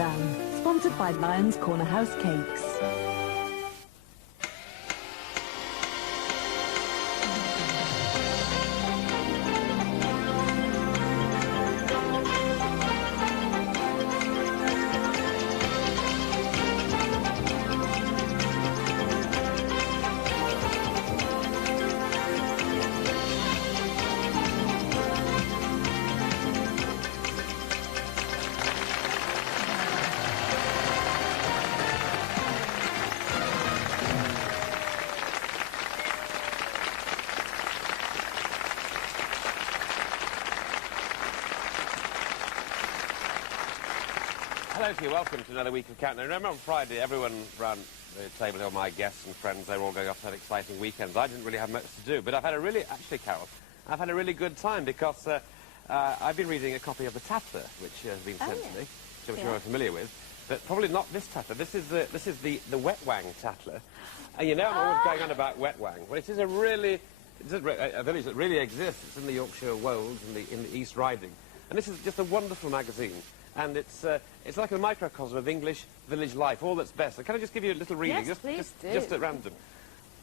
Countdown, sponsored by Lyons Corner House Cakes. Hello to you, welcome to another week of Countdown. Remember on Friday, everyone around the table here, my guests and friends, they were all going off to have exciting weekends. I didn't really have much to do, but I've had a really, actually, Carol, I've had a really good time because I've been reading a copy of The Tatler, which has been sent to me, which I'm sure you're familiar with, but probably not this Tatler. This is the Wet Wang Tatler. And you know I'm always going on about Wet Wang. Well, it is a village that really exists. It's in the Yorkshire Wolds, in the East Riding. And this is just a wonderful magazine. And it's like a microcosm of English village life, all that's best. So can I just give you a little reading? Yes, please do. Just at random.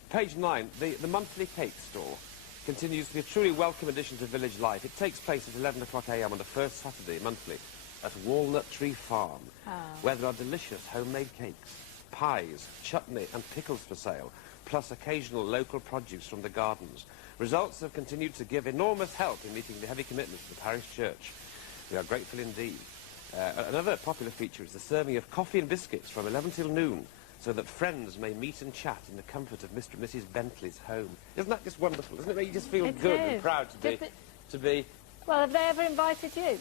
Page 9, the monthly cake stall continues to be a truly welcome addition to village life. It takes place at 11 o'clock a.m. on the first Saturday monthly at Walnut Tree Farm, where there are delicious homemade cakes, pies, chutney and pickles for sale, plus occasional local produce from the gardens. Results have continued to give enormous help in meeting the heavy commitments of the parish church. We are grateful indeed. Another popular feature is the serving of coffee and biscuits from 11 till noon, so that friends may meet and chat in the comfort of Mr. and Mrs. Bentley's home. Isn't that just wonderful? Doesn't it make you just feel good and proud to be... Well, have they ever invited you?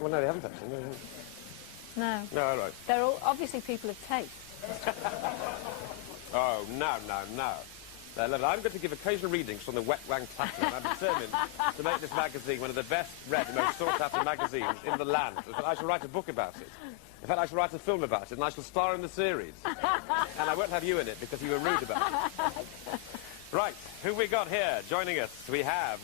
Well, no, they haven't actually. No. No. No, all right. They're all obviously people of taste. Oh, no. I'm going to give occasional readings from the Wet Wang Tatler, and I'm determined to make this magazine one of the best read and most sought-after magazines in the land. In fact, I shall write a book about it. In fact, I shall write a film about it, and I shall star in the series. And I won't have you in it because you were rude about it. Right, who we got here joining us? We have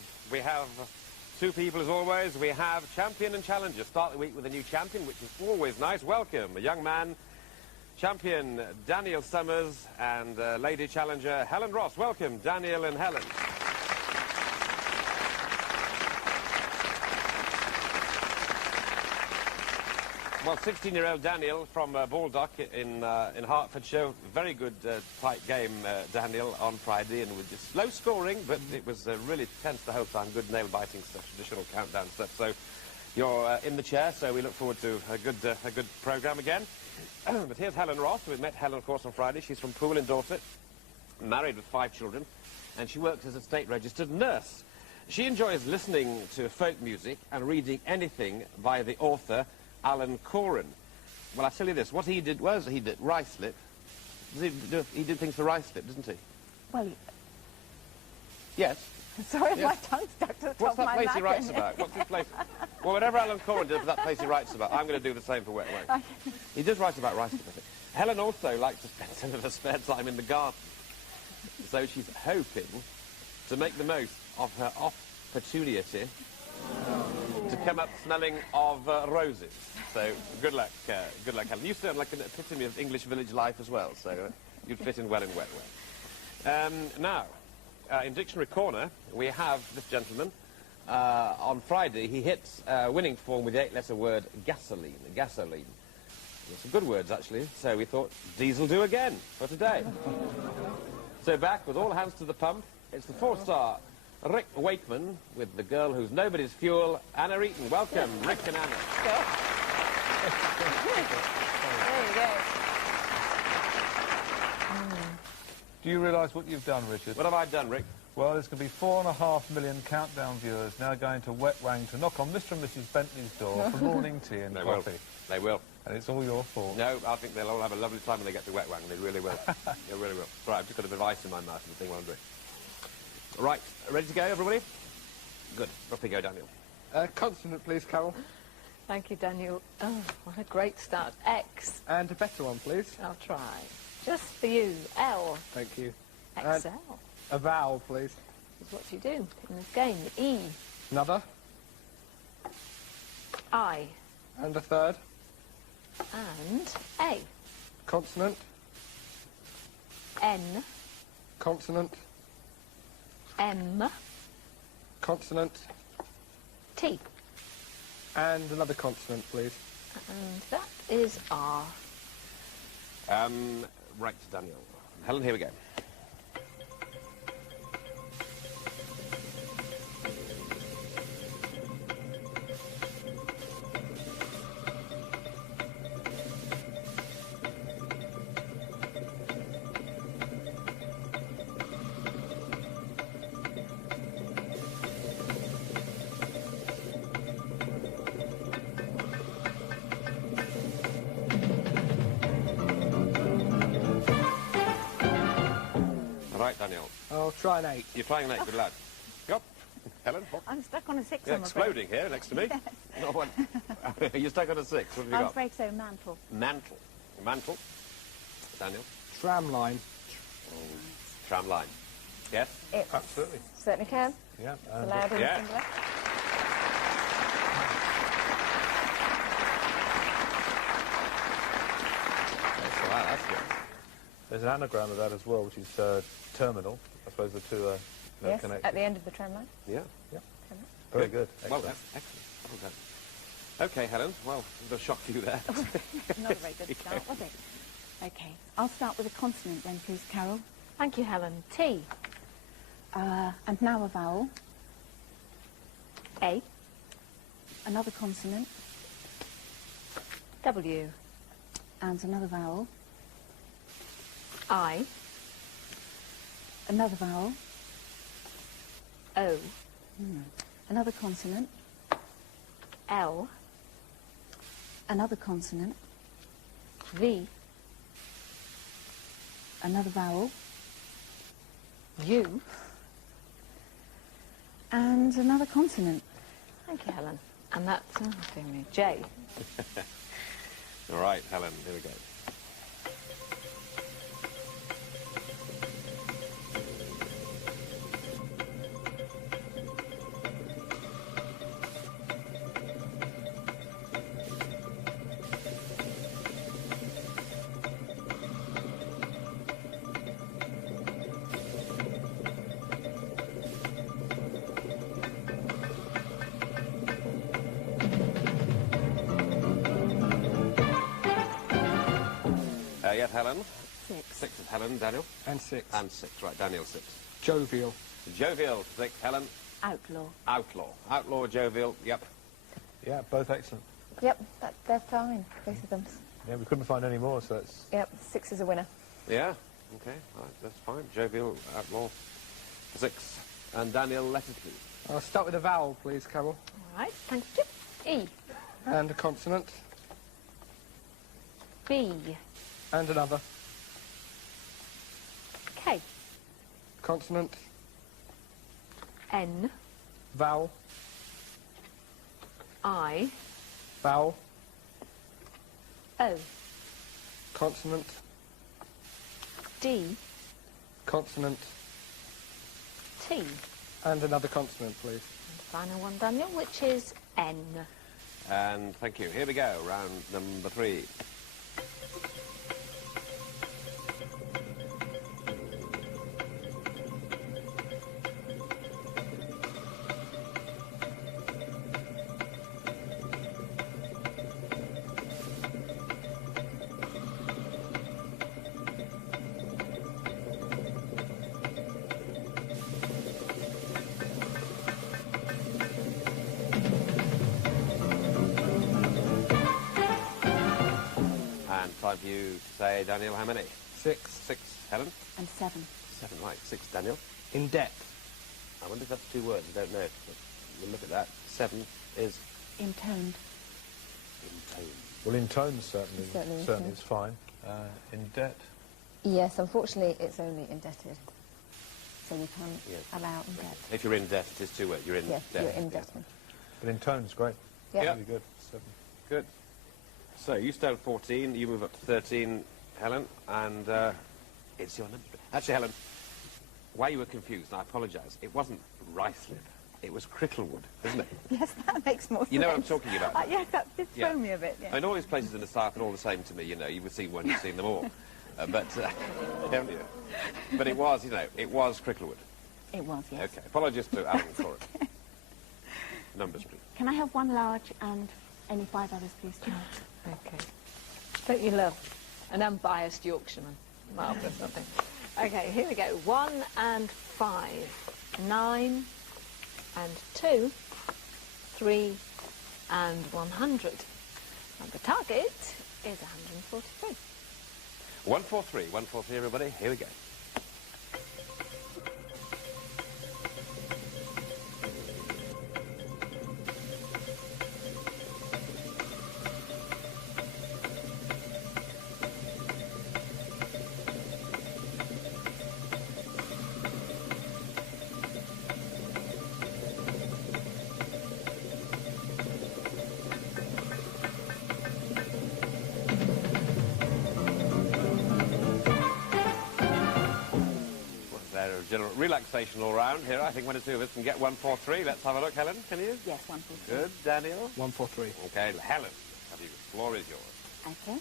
two people as always. We have champion and challenger. Start the week with a new champion, which is always nice. Welcome, a young man. Champion Daniel Summers and lady challenger Helen Ross. Welcome, Daniel and Helen. Well, 16-year-old Daniel from Baldock in Hertfordshire. Very good tight game, Daniel, on Friday, and with just low scoring, but it was really tense the whole time. Good nail-biting stuff, traditional countdown stuff. So you're in the chair, so we look forward to a good programme again. But here's Helen Ross. We met Helen, of course, on Friday. She's from Poole in Dorset, married with 5 children, and she works as a state-registered nurse. She enjoys listening to folk music and reading anything by the author Alan Coren. Well, I'll tell you this. What he did was he did Ruislip. He did things for Ruislip, doesn't he? Well, yes. Sorry, yes. my tongue stuck to the top What's of that my place neck. he writes about? What's this place? Well, whatever Alan Coren did for that place he writes about, I'm going to do the same for Wet Wang. He does write about Ruislip, I think. Helen also likes to spend some of her spare time in the garden. So she's hoping to make the most of her opportunity to come up smelling of roses. So good luck, Helen. You sound like an epitome of English village life as well, so you'd fit in well in Wet Wang. Now, in Dictionary Corner, we have this gentleman. On Friday, he hits winning form with the 8-letter word gasoline. Gasoline. Some good words, actually. So we thought, diesel do again for today. So back with all hands to the pump, it's the 4-star Rick Wakeman with the girl who's nobody's fuel, Anna Eaton. Welcome, Rick and Anna. There you go. Do you realise what you've done, Richard? What have I done, Rick? Well, there's going to be 4.5 million countdown viewers now going to Wet Wang to knock on Mr. and Mrs. Bentley's door for morning tea and coffee. They will. And it's all your fault. No, I think they'll all have a lovely time when they get to Wet Wang. They really will. They really will. Right, I've just got a bit of ice in my mouth and the thing while I'm doing. Right, ready to go, everybody? Good. Off we go, Daniel. Consonant, please, Carol. Thank you, Daniel. Oh, what a great start. X. And a better one, please. I'll try. Just for you. L. Thank you. XL. A vowel, please. Is what you do in this game. E. Another. I. And a third. And A. Consonant. N. Consonant. M. Consonant. T. And another consonant, please. And that is R. Right, Daniel. Helen, here we go. Right, Daniel. I'll try an 8. You're trying an 8, good lad. Go. Helen, what? I'm stuck on a 6, You're I'm afraid. exploding here next to me. No one. You're stuck on a 6. What have you I'm got? afraid so, mantle. Mantle. Mantle. Daniel. Tram line. Tram line. Yes? It Absolutely. certainly can. Yeah. It's And allowed in Yeah. singular. That's all right, that's good. there's an anagram of that as well, which is terminal. I suppose the two are Yes, connected. at the end of the tram line. Yeah. Very good. Well Excellent. done. Excellent. Well done. Okay, Helen. Well, a shock for you there. Not a very good start, was it? Okay. I'll start with a consonant then, please, Carol. Thank you, Helen. T. And now a vowel. A. Another consonant. W. And another vowel. I. Another vowel. O. Another consonant. L. Another consonant. V. Another vowel. U. And another consonant. Thank you, Helen. And that's J. All right, Helen. Here we go. Yes, Helen. 6. 6 is Helen. Daniel. And 6. And 6. Right, Daniel 6. Jovial. Jovial. 6. Helen. Outlaw. Outlaw. Outlaw, jovial. Yep. Yeah, both excellent. Yep, they're fine, both of them. Yeah, we couldn't find any more, so it's... Yep, 6 is a winner. Yeah. Okay. All right, that's fine. Jovial, outlaw. 6. And Daniel, letters, please. I'll start with a vowel, please, Carol. All right, thank you. E. And a consonant. B. And another. K. Consonant. N. Vowel. I. Vowel. O. Consonant. D. Consonant. T. And another consonant, please. And final one, Daniel, which is N. And thank you. Here we go. Round number 3. Time for you to say, Daniel, how many? 6. 6. Helen? And 7. 7, right. 6, Daniel. In debt. I wonder if that's 2 words. I don't know. But we'll look at that. 7 is Intoned. in tone. Well, in tones, certainly, Certainly is fine. In debt, Yes, unfortunately, it's only indebted. So we can't Yes. allow in debt. If you're in debt, it is 2 words. You're in Yes, debt. you're in Yeah. debt. but in tones, great. Yeah. Yeah. Really good. 7. Good. So you stay on 14, you move up to 13, Helen, and it's your number. Actually, Helen, why you were confused, and I apologise, it wasn't Ruislip, It was Cricklewood, isn't it? Yes, that makes more sense. You know what I'm talking about? Yes, that did Yeah. throw me a bit, yeah. I mean, all these places in the south are all the same to me, you know. You've seen one, you've seen them all. Haven't you? But it was, you know, it was Cricklewood. It was, yes. Okay, apologies to Alan and Cora. Numbers, please. Can I have one large and any 5 others, please, Charles? Okay. Don't you love an unbiased Yorkshireman? Marvellous, nothing. Okay, here we go. 1 and 5. 9 and 2. 3 and 100. And the target is 143. 143, 143, everybody. Here we go. General relaxation all round here. I think one or two of us can get 143. Let's have a look, Helen. Can you? Yes, 143. Good. Daniel? 143. Okay, Helen. Have you? The floor is yours. Okay.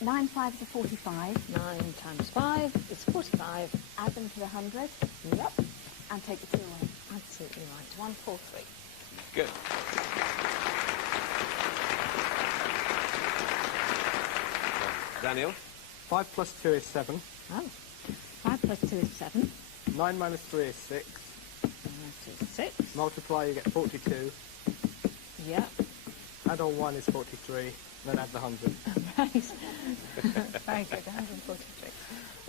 9 5s are 45. 9 times 5 is 45. Add them to the 100 Yep. and take the 2 away. Absolutely right. 143. Good. Daniel? 5 plus 2 is 7. Oh. 5 plus 2 is 7. 9 minus 3 is 6. And that is 6. Multiply, you get 42. Yep. Add on 1 is 43. Then add the 100. Right. Very good. 143.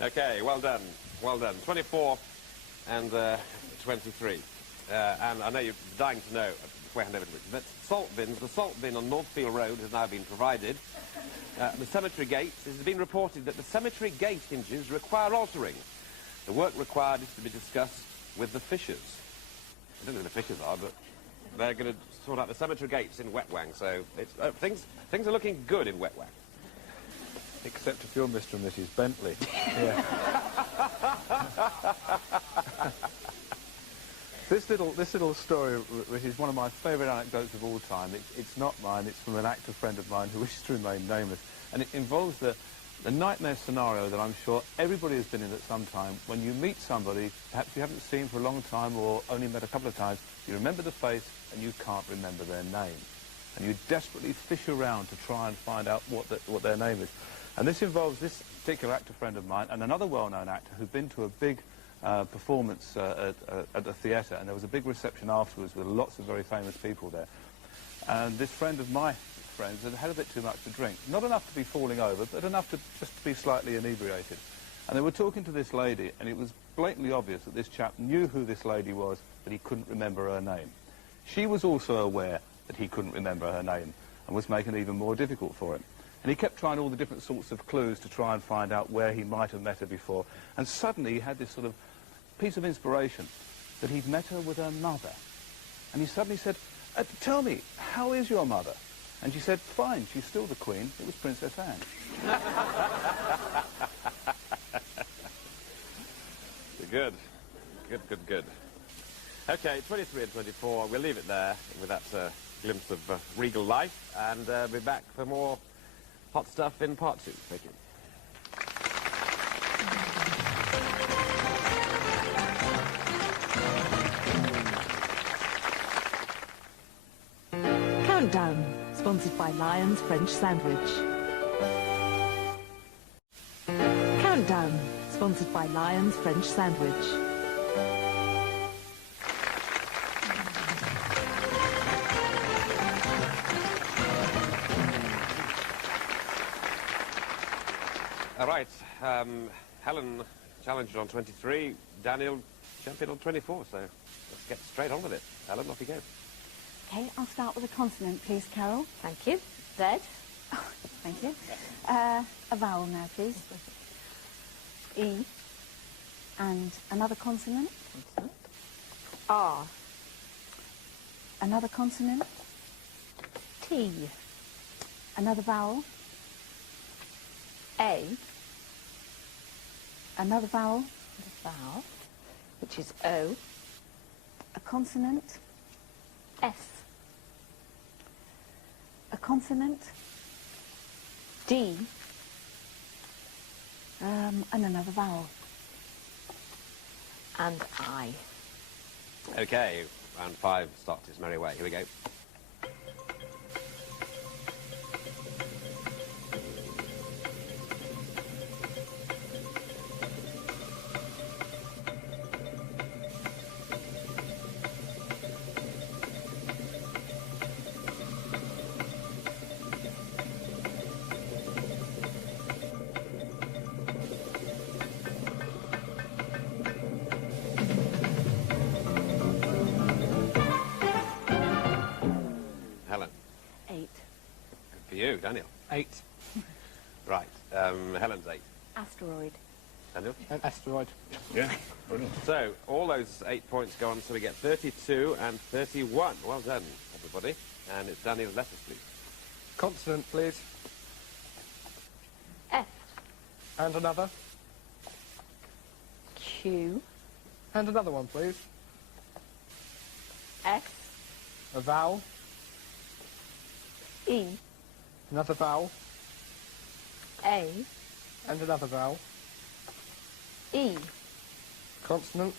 Okay, well done. Well done. 24 and 23. And I know you're dying to know, before I hand over to Richard, but salt bins, the salt bin on Northfield Road has now been provided. The cemetery gates, it has been reported that the cemetery gate hinges require altering. The work required is to be discussed with the Fishers. I don't know who the Fishers are, but they're going to sort out the cemetery gates in Wetwang, so it's, things are looking good in Wetwang. Except if you're Mr. and Mrs. Bentley. Yeah. This little story, which is one of my favourite anecdotes of all time, it's not mine, it's from an actor friend of mine who wishes to remain nameless, and it involves the nightmare scenario that I'm sure everybody has been in at some time. When you meet somebody, perhaps you haven't seen for a long time or only met a couple of times, you remember the face and you can't remember their name. And you desperately fish around to try and find out what their name is. And this involves this particular actor friend of mine and another well-known actor who'd been to a big performance at the theatre, and there was a big reception afterwards with lots of very famous people there. And this friend of my friends had had a bit too much to drink. Not enough to be falling over, but enough to just be slightly inebriated. And they were talking to this lady, and it was blatantly obvious that this chap knew who this lady was, but he couldn't remember her name. She was also aware that he couldn't remember her name, and was making it even more difficult for him. And he kept trying all the different sorts of clues to try and find out where he might have met her before. And suddenly he had this sort of piece of inspiration that he'd met her with her mother. And he suddenly said, tell me, how is your mother? And she said, fine, she's still the Queen. It was Princess Anne. Good. Good. Okay, 23 and 24. We'll leave it there with that glimpse of regal life, and be back for more hot stuff in part 2. Thank you. Countdown, sponsored by Lyons French Sandwich. Countdown, sponsored by Lyons French Sandwich. All right, Helen challenged on 23, Daniel champion on 24, so let's get straight on with it. Helen, off you go. Okay, I'll start with a consonant, please, Carol. Thank you. Z. Oh, thank you. A vowel now, please. E. And another consonant. Consonant. R. Another consonant. T. Another vowel. A. Another vowel. The vowel, which is O. A consonant. S. A consonant. D. And another vowel. And I. Okay, round 5 starts its merry way. Here we go. Helen. 8. Good for you. Daniel. 8. Right. Helen's 8. Asteroid. Daniel? An asteroid. Yeah. Brilliant. So, all those 8 points go on, so we get 32 and 31. Well done, everybody. And it's Daniel's letters, please. Consonant, please. F. And another. Q. And another one, please. S. A vowel. E. Another vowel. A. And another vowel. E. Consonant.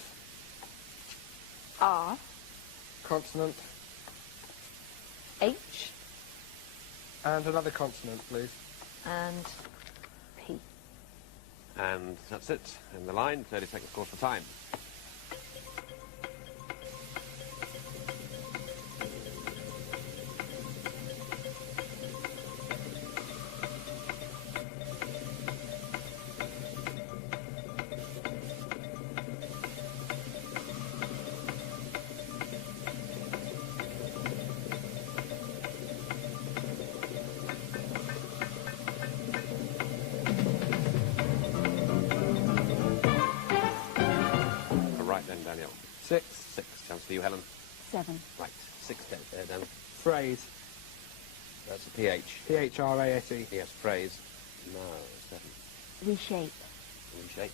R. Consonant. H. And another consonant, please. And P. And that's it. In the line, 30 seconds call for time. Right then, Daniel. 6. 6. Chance for you, Helen. 7. Right. 6 there, Dan. Phrase. That's a PH. P-H-R-A-S-E. Yes, phrase. No, 7. Reshape. Reshape.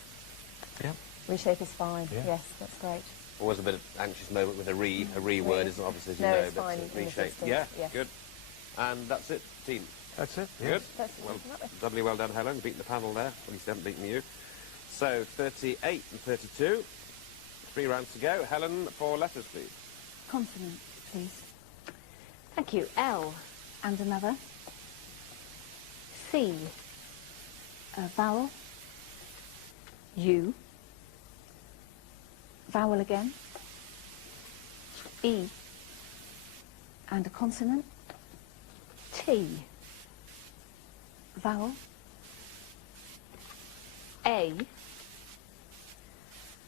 Reshape is fine. Yeah. Yes, that's great. Always a bit of anxious moment with a re word, isn't it? Obviously, as you No, know, it's fine in the reshape. system, Yeah, yes. good. And that's it, team. That's it. Good. That's Well, lovely. doubly well done, Helen. Beating the panel there. At least they haven't beaten you. So, 38 and 32. 3 rounds to go. Helen, 4 letters, please. Consonant, please. Thank you. L. And another. C. A vowel. U. Vowel again. E. And a consonant. T. Vowel. A.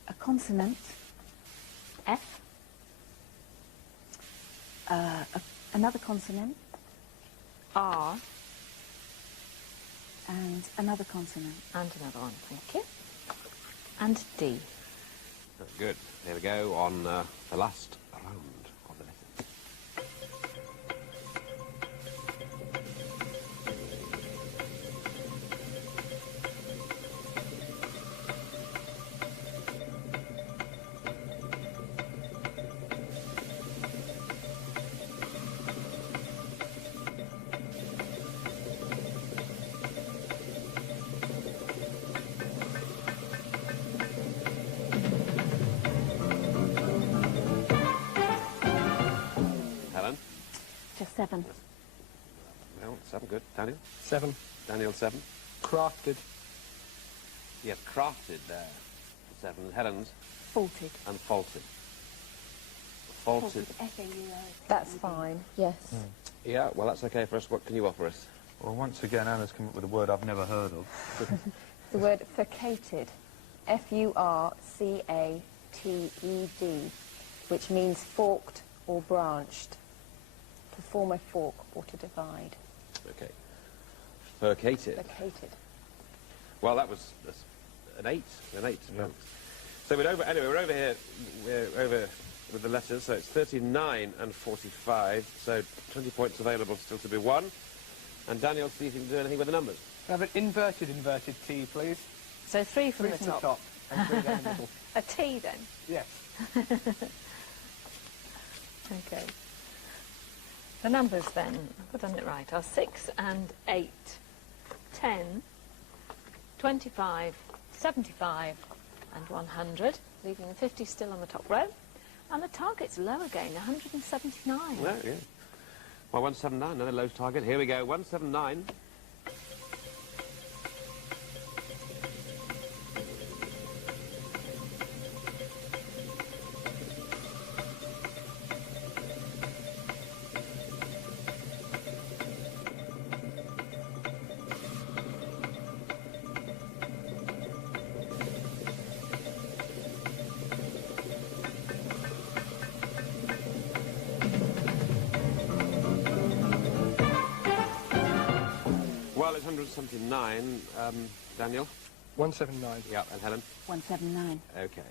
A consonant. F. Another consonant. R. And another consonant. And another one. Thank you. And D. Very good. Here we go on the last round of the letters. Helen? Just 7. Well, 7, good. Daniel? 7. Daniel, 7. Crafted. Yes, crafted there. 7. Helen's Faulted. and faulted. Faulted. F-A-U-L. That's fine. Yes. Yeah, well, that's okay for us. What can you offer us? Well, once again, Anna's come up with a word I've never heard of. The word furcated. F-U-R-C-A-T-E-D, which means forked or branched. To form a fork or to divide. Okay. Furcated. Furcated. Well, that's an 8. An 8. Yeah. So we're over. Anyway, we're over here. We're over with the letters. So it's 39 and 45. So 20 points available still to be won. And Daniel, see if you can do anything with the numbers. Have an inverted T, please. So 3 from 3 the from the top. top and 3 down the middle. A T then. Yes. Okay. The numbers then, I've done it right, are 6 and 8, 10, 25, 75 and 100, leaving the 50 still on the top row. And the target's low again, 179. Yeah, yeah. Well, 179, another low target. Here we go, 179. Well, it's 179. Daniel? 179. Yeah, and Helen? 179. Okay.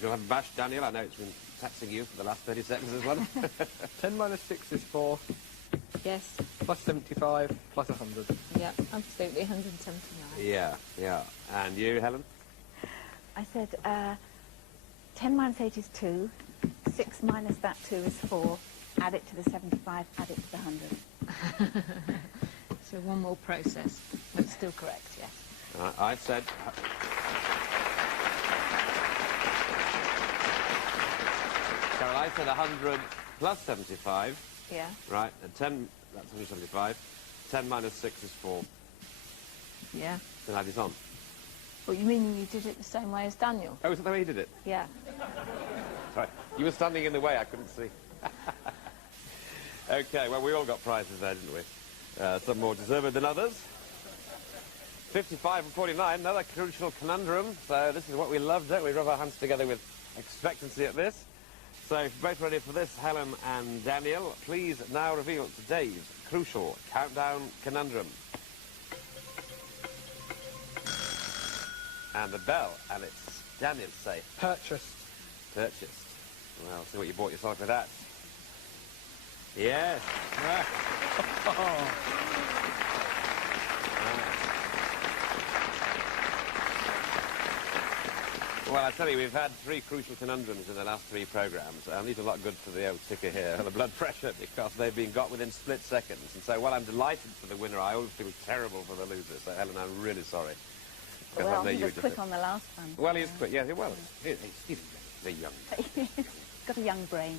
You'll have a bash, Daniel. I know it's been taxing you for the last 30 seconds as well. 10 minus 6 is 4, Yes, plus 75, plus 100. yeah, absolutely, 179. Yeah, yeah. And you, Helen? I said 10 minus 8 is 2, 6 minus that 2 is 4, add it to the 75, add it to the 100. So one more process, but it's still correct, yes. I said... Carol, I said 100 plus 75. Yeah, Right, and 10, that's 175. 10 minus 6 is 4. yeah. Then add it on. Well, you mean you did it the same way as Daniel? Oh, is that the way he did it? Yeah. Sorry. You were standing in the way, I couldn't see. Okay, well, we all got prizes there, didn't we? Some more deserved than others. 55 and 49, another crucial conundrum. So this is what we love, don't we? Rub our hands together with expectancy at this. So if you're both ready for this, Helen and Daniel, please now reveal today's crucial countdown conundrum. And the bell, and it's Daniel's say. Purchased. Purchased. Well, see what you bought yourself with that. Yes. Right. Well, I tell you, we've had 3 crucial conundrums in the last 3 programmes, and these are not good for the old ticker here, and the blood pressure, because they've been got within split seconds. And so, while I'm delighted for the winner, I always feel terrible for the loser. So, Helen, I'm really sorry. Because Well, I know he you was did quick it. on the last one. Well, he's quick. Yeah, well, he's a young. Got a young brain.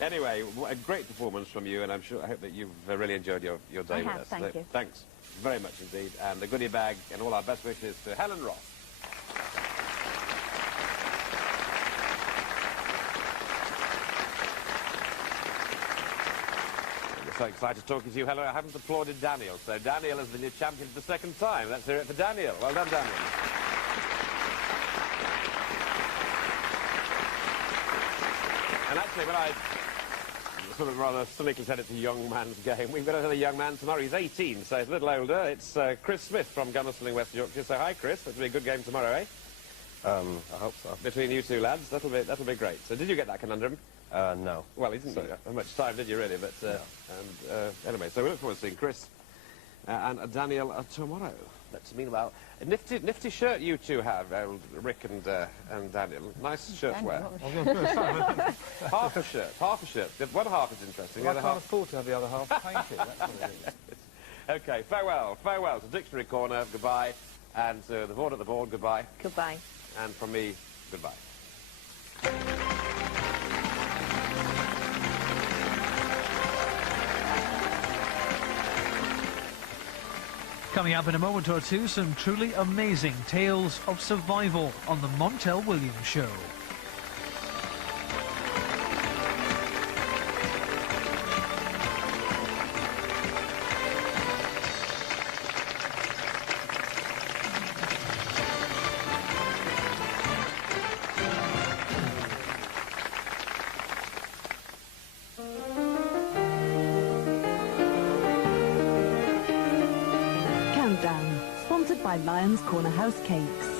Anyway, a great performance from you, and I hope that you've really enjoyed your day I with have, us. thank you. Thanks very much indeed, and the goodie bag, and all our best wishes to Helen Ross. I'm so excited talking to you, Helen. I haven't applauded Daniel, so Daniel is the new champion for the second time. Let's hear it for Daniel. Well done, Daniel. And actually, when I sort of rather cynically said it's a young man's game, we've got another young man tomorrow. He's 18, so he's a little older. It's Chris Smith from Gunnersling, West Yorkshire. So hi, Chris. It'll be a good game tomorrow, eh? I hope so. Between you two lads, that'll be great. So did you get that conundrum? No. Well, he didn't have much time, did you, really? But anyway, so we look forward to seeing Chris and Daniel tomorrow. But meanwhile, a nifty shirt you two have, Rick and Daniel. Nice shirt to wear. Half a shirt. One half is interesting. Well, the I other can't half. afford to have the other half painted. That's what it is. Okay, farewell to Dictionary Corner. Goodbye, and to the board at the board. Goodbye, Goodbye. and from me, goodbye. Coming up in a moment or two, some truly amazing tales of survival on the Montel Williams Show. Countdown, sponsored by Lyons Corner House Cakes.